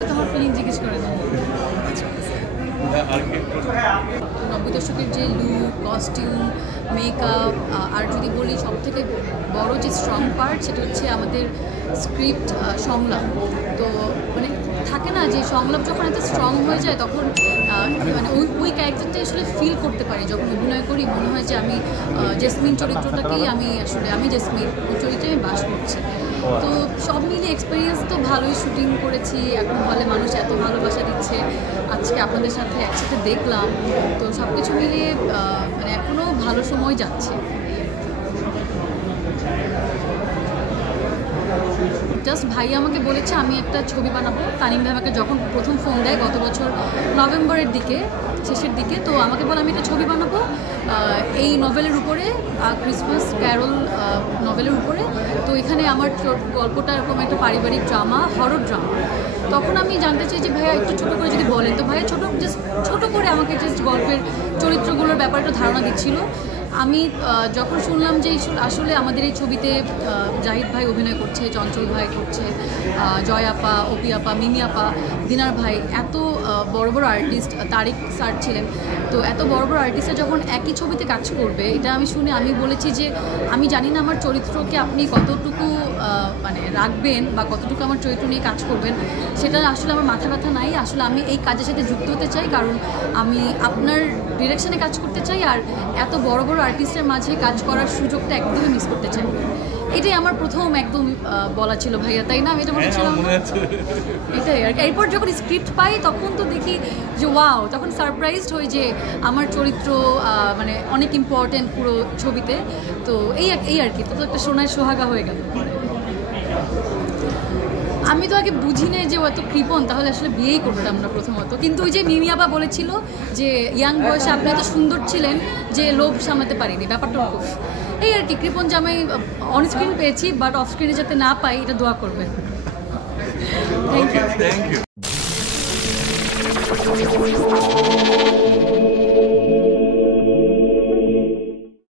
তোমার ফিলিং জিজ্ঞেস করে দেন। 90 দশকের যে লুক, কস্টিউম, মেকআপ, আর যদি বলি সবথেকে বড় যে স্ট্রং পার্ট সেটা হচ্ছে আমাদের স্ক্রিপ্ট, সংলাপ। তো মানে থাকে না যে সংলাপ যখন এত স্ট্রং হয়ে যায় তখন মানে ওই ক্যারেক্টারটা আসলে ফিল করতে পারি। যখন অভিনয় করি মনে হয় যে আমি জেসমিন চরিত্রটাকেই আমি জেসমিন ওই চরিত্রে আমি বাস করছি। তো সব মিলিয়ে এক্সপিরিয়েন্স তো ভালোই, শুটিং করেছি, এখন হলে মানুষ এত ভালোবাসা দিচ্ছে, আজকে আপনাদের সাথে একসাথে দেখলাম, তো সব কিছু মিলিয়ে মানে এখনও ভালো সময় যাচ্ছে। জাস্ট ভাই আমাকে বলেছে আমি একটা ছবি বানাবো। তানিম ভাই আমাকে যখন প্রথম ফোন দেয় গত বছর নভেম্বরের দিকে, শেষের দিকে, তো আমাকে বলে আমি একটা ছবি বানাবো এই নভেলের উপরে, ক্রিসমাস ক্যারল নভেলের উপরে। তো এখানে আমার গল্পটা এরকম একটা পারিবারিক ড্রামা, হরর ড্রামা। তখন আমি জানতে চাই যে ভাইয়া একটু ছোটো করে যদি বলেন, তো ভাইয়া ছোটো করে আমাকে জাস্ট গল্পের চরিত্রগুলোর ব্যাপারে একটা ধারণা দিচ্ছিল। আমি যখন শুনলাম যে আসলে আমাদের এই ছবিতে জাহিদ ভাই অভিনয় করছে, চঞ্চল ভাই করছে, জয় আপা, অপি আপা, মিমি আপা, দিনার ভাই, এত বড় বড় আর্টিস্ট, তারিক স্যার ছিলেন, তো এত বড় বড় আর্টিস্টরা যখন একই ছবিতে কাজ করবে, এটা আমি শুনে আমি বলেছি যে আমি জানি না আমার চরিত্রকে আপনি কতটুকু মানে রাখবেন বা কতটুকু আমার চরিত্র নিয়ে কাজ করবেন, সেটা আসলে আমার মাথা ব্যথা নাই। আসলে আমি এই কাজের সাথে যুক্ত হতে চাই, কারণ আমি আপনার ডিরেকশনে কাজ করতে চাই, আর এত বড় বড় আর্টিস্টের মাঝে কাজ করার সুযোগটা একদমই মিস করতে চাই। এটাই আমার প্রথম একদম বলা ছিল ভাইয়া, তাই না? আমি এটা বলেছিলাম এটাই। আর এরপর যখন স্ক্রিপ্ট পাই তখন তো দেখি যে ওয়াও, তখন সারপ্রাইজড হই যে আমার চরিত্র মানে অনেক ইম্পর্টেন্ট পুরো ছবিতে। তো এই আর কি, তো একটা সোনায় সোহাগা হয়ে গেল। আমি তো আগে বুঝি নাই যে ও এত কৃপণ, তাহলে আসলে বিয়েই করতাম না প্রথমত। কিন্তু ওই যে মিমি আপা বলেছিল যে ইয়াং বয়সে আপনি এত সুন্দর ছিলেন যে লোভ সামলাতে পারিনি, ব্যাপারটা খুব এই আর কি। কৃপণ জামাই অন স্ক্রিন পেয়েছি, বাট অফ স্ক্রিনে যাতে না পাই এটা দোয়া করবেন। Thank you.